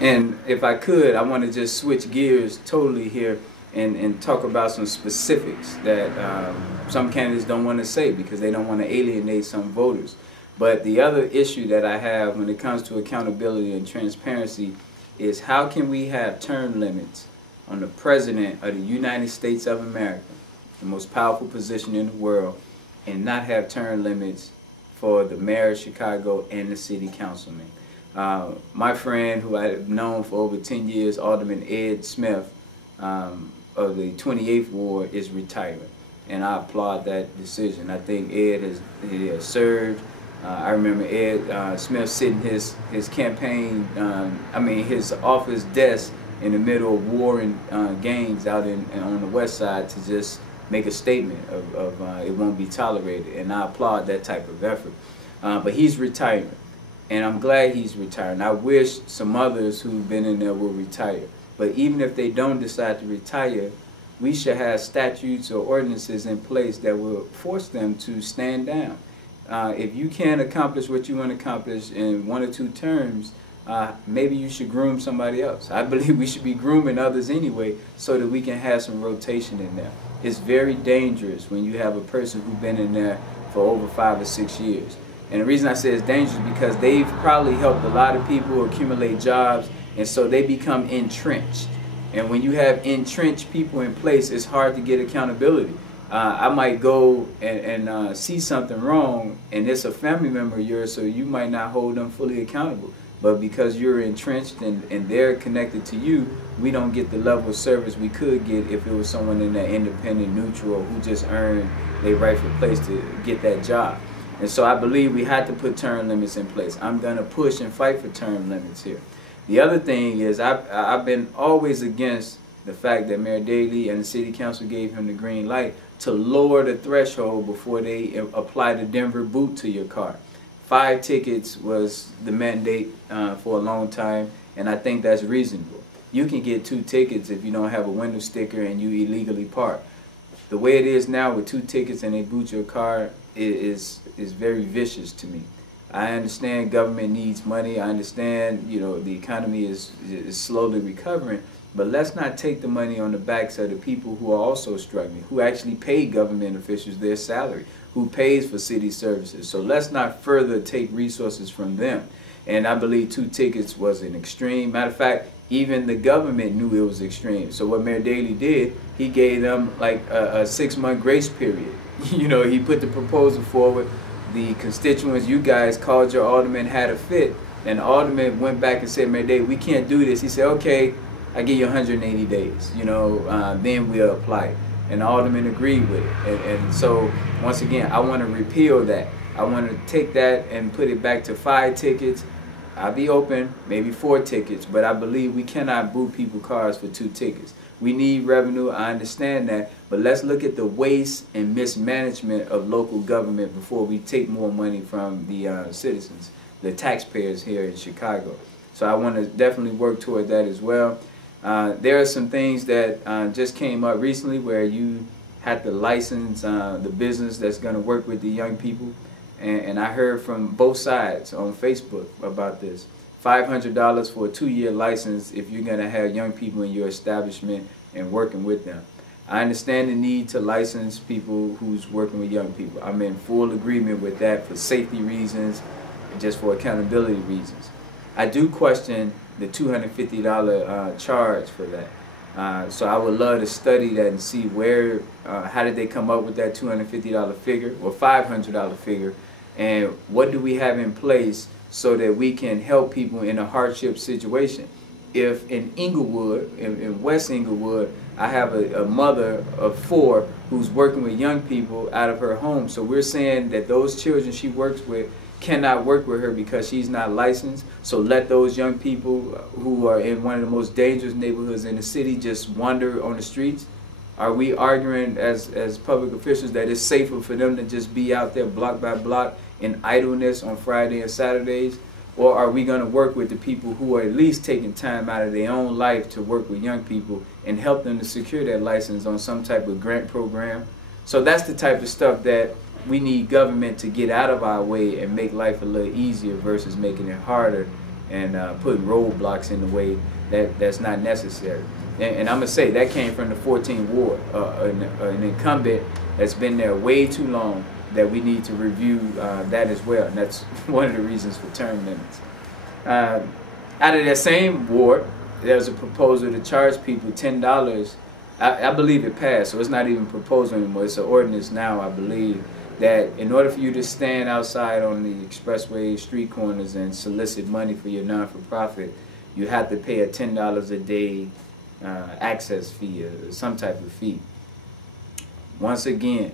And if I could, I want to just switch gears totally here and talk about some specifics that some candidates don't want to say because they don't want to alienate some voters. But the other issue that I have when it comes to accountability and transparency is how can we have term limits on the President of the United States of America, the most powerful position in the world, and not have term limits for the mayor of Chicago and the city councilman. My friend, who I've known for over 10 years, Alderman Ed Smith of the 28th Ward, is retiring. And I applaud that decision. I think Ed has served. I remember Ed Smith sitting his campaign, his office desk in the middle of warring gangs out on the west side to just make a statement of it won't be tolerated. And I applaud that type of effort. But he's retiring. And I'm glad he's retiring. I wish some others who've been in there will retire. But even if they don't decide to retire, we should have statutes or ordinances in place that will force them to stand down. If you can't accomplish what you want to accomplish in 1 or 2 terms, maybe you should groom somebody else. I believe we should be grooming others anyway so that we can have some rotation in there. It's very dangerous when you have a person who's been in there for over 5 or 6 years. And the reason I say it's dangerous is because they've probably helped a lot of people accumulate jobs, and so they become entrenched. And when you have entrenched people in place, it's hard to get accountability. I might go and see something wrong, and it's a family member of yours, so you might not hold them fully accountable. But because you're entrenched and they're connected to you, we don't get the level of service we could get if it was someone in that independent, neutral, who just earned their rightful place to get that job. And so I believe we had to put term limits in place. I'm going to push and fight for term limits here. The other thing is I've been always against the fact that Mayor Daley and the City Council gave him the green light to lower the threshold before they apply the Denver boot to your car. 5 tickets was the mandate for a long time, and I think that's reasonable. You can get 2 tickets if you don't have a window sticker and you illegally park. The way it is now with 2 tickets and they boot your car is very vicious to me. I understand government needs money. I understand, the economy is slowly recovering, but let's not take the money on the backs of the people who are also struggling, who actually pay government officials their salary, who pays for city services. So let's not further take resources from them. And I believe 2 tickets was an extreme. Matter of fact, even the government knew it was extreme. So what Mayor Daley did, he gave them like a 6-month grace period. He put the proposal forward. The constituents, you guys called your alderman, had a fit, and the alderman went back and said, Mayor Daley, we can't do this. He said, okay, I give you 180 days, then we'll apply it. And the alderman agreed with it. And so, once again, I want to repeal that. I want to take that and put it back to 5 tickets. I'll be open, maybe 4 tickets, but I believe we cannot boot people cars for 2 tickets. We need revenue, I understand that, but let's look at the waste and mismanagement of local government before we take more money from the citizens, the taxpayers here in Chicago. So I want to definitely work toward that as well. There are some things that just came up recently where you have to license the business that's going to work with the young people. And I heard from both sides on Facebook about this. $500 for a 2-year license if you're going to have young people in your establishment and working with them. I understand the need to license people who's working with young people. I'm in full agreement with that for safety reasons and just for accountability reasons. I do question the $250 charge for that. So I would love to study that and see how did they come up with that $250 figure or $500 figure, and what do we have in place so that we can help people in a hardship situation. If in Inglewood, in West Inglewood, I have a mother of 4 who's working with young people out of her home, so we're saying that those children she works with cannot work with her because she's not licensed, so let those young people who are in one of the most dangerous neighborhoods in the city just wander on the streets? Are we arguing as public officials that it's safer for them to just be out there block by block in idleness on Friday and Saturdays? Or are we going to work with the people who are at least taking time out of their own life to work with young people and help them to secure that license on some type of grant program? So that's the type of stuff that we need government to get out of our way and make life a little easier versus making it harder and putting roadblocks in the way that's not necessary. And I'm going to say that came from the 14th Ward, an incumbent that's been there way too long, that we need to review that as well. And that's one of the reasons for term limits. Out of that same ward, there's a proposal to charge people $10. I believe it passed, so it's not even a proposal anymore. It's an ordinance now, I believe, that in order for you to stand outside on the expressway street corners and solicit money for your non-for-profit, you have to pay a $10 a day access fee or some type of fee. Once again,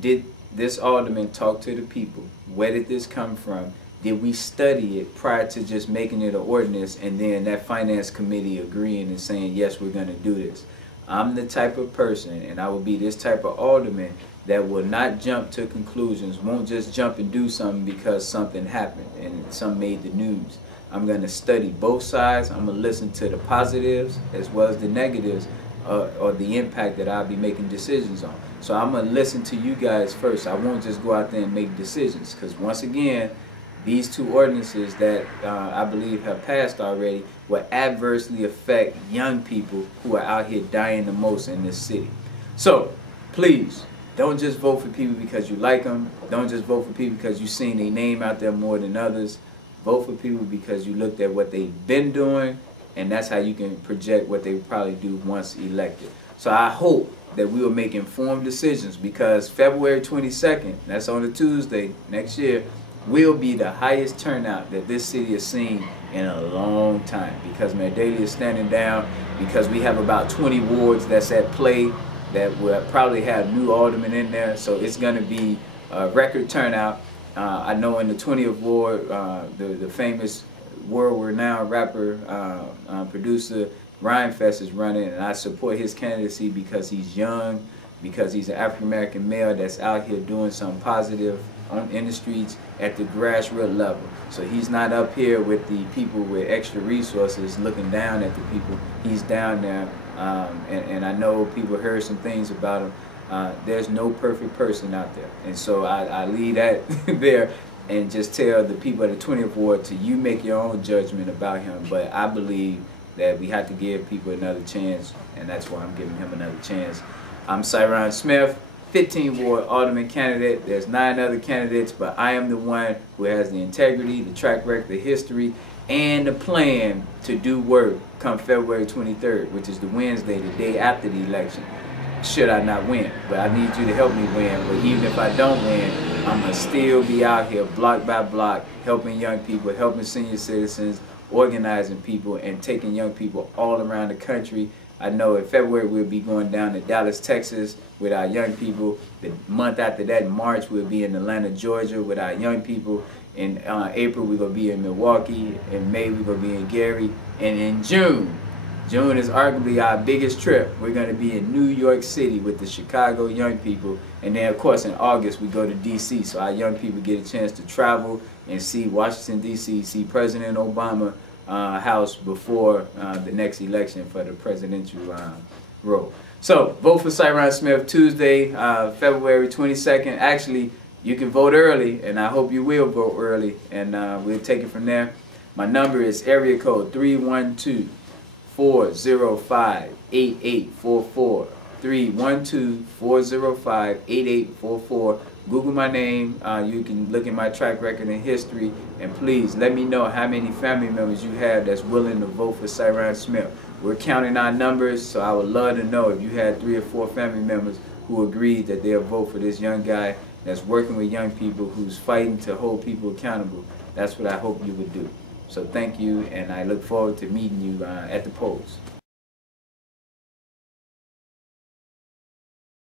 did this alderman talk to the people? Where did this come from? Did we study it prior to just making it an ordinance and then that finance committee agreeing and saying, yes, we're going to do this? I'm the type of person, and I will be this type of alderman, that will not jump to conclusions, won't just jump and do something because something happened and something made the news. I'm going to study both sides. I'm going to listen to the positives as well as the negatives, or the impact that I'll be making decisions on. So I'm going to listen to you guys first. I won't just go out there and make decisions, because once again, these two ordinances that I believe have passed already will adversely affect young people who are out here dying the most in this city. So please, don't just vote for people because you like them. Don't just vote for people because you've seen their name out there more than others. Vote for people because you looked at what they've been doing, and that's how you can project what they would probably do once elected. So I hope that we will make informed decisions, because February 22nd, that's on a Tuesday next year, will be the highest turnout that this city has seen in a long time, because Mayor Daley is standing down, because we have about 20 wards that's at play that will probably have new aldermen in there. So it's going to be a record turnout. I know in the 20th ward, the famous world-renowned rapper, producer Rhymefest is running, and I support his candidacy because he's young, because he's an African-American male that's out here doing something positive in the streets at the grassroots level. So he's not up here with the people with extra resources looking down at the people. He's down there, and I know people heard some things about him. There's no perfect person out there, and so I leave that there and just tell the people at the 20th ward to you make your own judgment about him. But I believe that we have to give people another chance, and that's why I'm giving him another chance. I'm Syron Smith, 15th Ward Alderman candidate. There's 9 other candidates, but I am the one who has the integrity, the track record, the history, and the plan to do work come February 23rd, which is the Wednesday, the day after the election, should I not win. But I need you to help me win. But even if I don't win, I'm going to still be out here block by block, helping young people, helping senior citizens, organizing people, and taking young people all around the country. I know in February we'll be going down to Dallas, Texas with our young people. The month after that, in March, we'll be in Atlanta, Georgia with our young people. In April, we're going to be in Milwaukee. In May, we're going to be in Gary. And in June is arguably our biggest trip. We're going to be in New York City with the Chicago young people. And then, of course, in August, we go to D.C. So our young people get a chance to travel and see Washington, D.C., see President Obama house before the next election for the presidential role. So vote for Syron Smith Tuesday, February 22nd. Actually, you can vote early, and I hope you will vote early, and we'll take it from there. My number is area code 312-405-8844. 312-405-8844. Google my name. You can look at my track record and history, and please let me know how many family members you have that's willing to vote for Syron Smith. We're counting our numbers, so I would love to know if you had 3 or 4 family members who agreed that they'll vote for this young guy that's working with young people, who's fighting to hold people accountable. That's what I hope you would do. So thank you, and I look forward to meeting you at the polls.